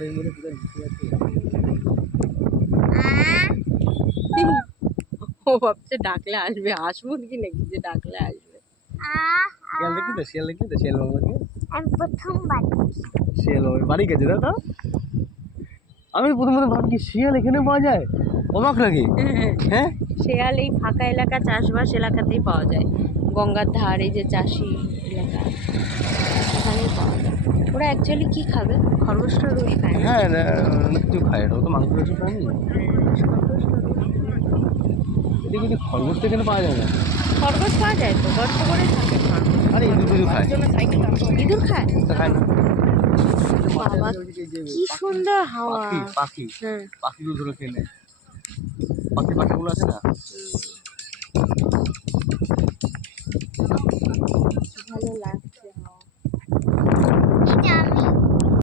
পাহাড়ের মধ্যে পুরো ঢুকে আছে। ও ভাবছে ডাকলে আসবে, আসবো কি নাকি যে ডাকলে আসবে। শিয়াল দেখলি তো, শিয়াল দেখলি তো, শিয়াল বাবাকে। আমি প্রথমবার শিয়াল বাবার বাড়ি গেছে দাদা। আমি প্রথমে ভাবছি শিয়াল এখানে পাওয়া যায়, অবাক লাগে। হ্যাঁ শেয়াল এই ফাঁকা এলাকা, চাষবাস এলাকাতেই পাওয়া যায়। গঙ্গার ধার, এই যে চাষি এলাকা, এখানেই পাওয়া যায়। ওরা অ্যাকচুয়ালি কি খাবে? খরগোশটা রোজ খায় না? হ্যাঁ, অনেক কিছু খায়, এটা ও তো মাংস বেশি খায়নি। এদিকে যদি খরগোশ তো এখানে পাওয়া যায় না। খরগোশ পাওয়া যায় তো, গর্ত করে থাকে খরগোশ। আরে ইঁদুর ফিদুর খায়। ইঁদুর খায়? তা খায় না। বাবা কি সুন্দর হাওয়া। পাখি পাখি হ্যাঁ, পাখিগুলো ধরে খেয়ে নেয়। পাখির বাচ্চাগুলো আছে না। ভালো লাগছে।